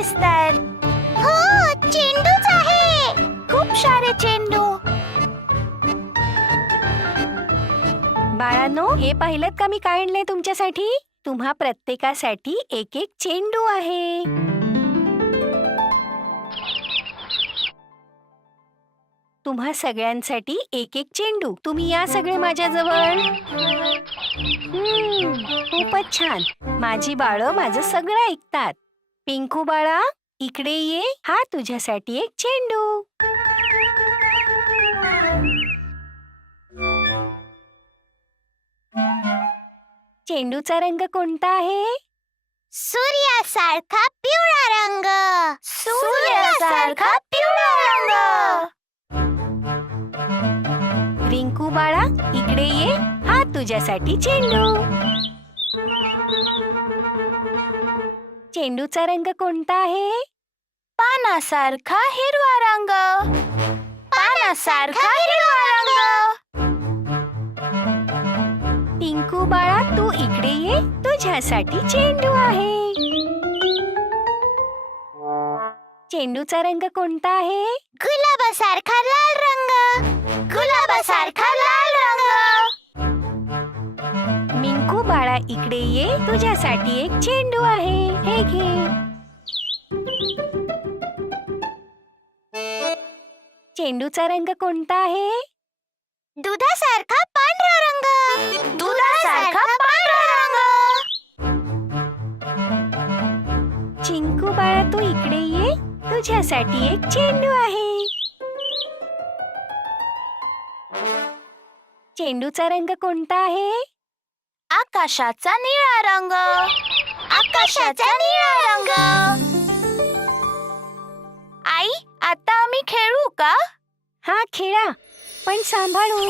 दिसतायत. हो, चेंडूच आहे. खूप सारे चेंडू. बाळांनो, हे पाहिलं का मी काय आणलंय तुमच्यासाठी? तुम्हा प्रत्येकासाठी एक एक चेंडू आहे. तुम्हा सगळ्यांसाठी एक एक चेंडू. तुम्ही या सगळे माझ्याजवळ. खूपच छान. माझी बाळं माझं सगळं ऐकतात. पिंकू बाळा, इकडे ये. हा तुझ्यासाठी एक चेंडू. चेंडूचा रंग कोणता आहे? सूर्यासारखा पिवळा रंग. सूर्यासारखा पिवळा रंग. रिंकू बाळा, इकडे ये. हा तुझ्यासाठी चेंडू. चेंडूचा रंग कोणता आहे? पानासारखा हिरवा रंग. पानासारखा हिरवा रंग. पिंकू बाळा, तू इकडे ये. तुझ्यासाठी चेंडू आहे. चेंडूचा रंग कोणता आहे? गुलाबासारखा लाल रंग. गुलाबासारखा लाल रंग. मिंकू बाळा, इकडे ये. तुझ्यासाठी एक चेंडू आहे. हे घे. चेंडूचा रंग कोणता आहे? दुधासारखा पांढरा रंग. दुधासारखा पांढरा रंग. चिंकू बाळा, तू इकडे ये. तुझ्यासाठी एक चेंडू आहे. चेंडूचा रंग कोणता आहे? आकाशाचा निळा रंग. आकाशाचा निळा रंग. आई, आता आम्ही खेळू का? हा, खेळा, पण सांभाळून.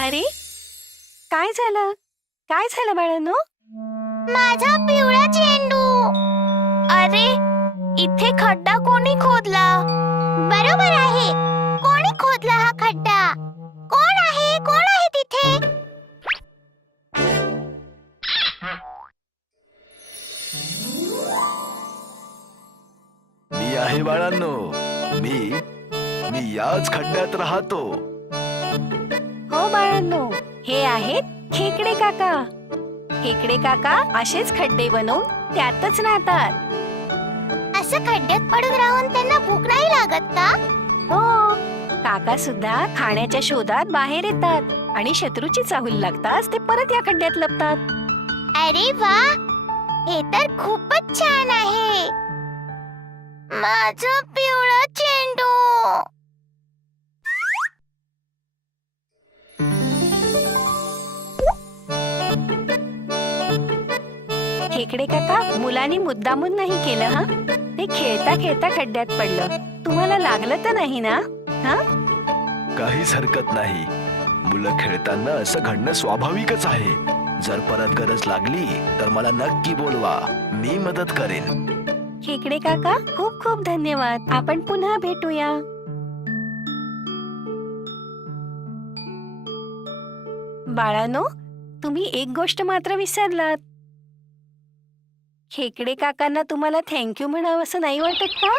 अरे, काय झालं? काय झालं बाळांनो? माझा पिवळा चेंडू. अरे, इथे खड्डा कोणी खोदला? बरोबर आहे. कोणी खोदला हा खड्डा? कोण आहे? कोण आहे तिथे? मी आहे बाळांनो. मी याच खड्ड्यात राहतो. हो बाळांनो, हे आहेत खेकडे काका. खेकडे काका असेच खड्डे बनवून त्यातच राहतात. असं खड्ड्यात पडून राहून त्यांना भूक नाही लागत का? हो, काका सुद्धा खाण्याच्या शोधात बाहेर येतात आणि शत्रूची चाहूल लागताच ते परत या खड्ड्यात लपतात. अरे वा, हे तर खूपच छान आहे. माझं पिवळं चेंडू. खेकडे काका, मुलांनी मुद्दामून नाही केलं. हा, ते खेळता खेळता खड्ड्यात पडलं. तुम्हाला लागलं तर नाही ना? हा, काहीच हरकत नाही. मुलं खेळताना असं घडणं स्वाभाविकच आहे. जर परत गरज लागली तर मला नक्की बोलवा. मी मदत करेन. खेकडे काका, खूप खूप धन्यवाद. आपण पुन्हा भेटूया. बाळांनो, तुम्ही एक गोष्ट मात्र विसरलात. खेकडे काकांना तुम्हाला थँक्यू म्हणावं असं नाही वाटत का?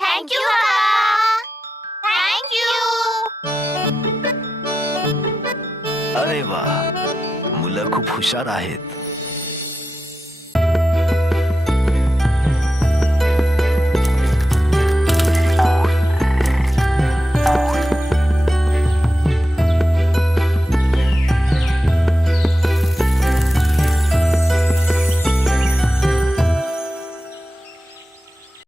थँक्यू. थँक्यू. अरे वा, मुलं खूप हुशार आहेत.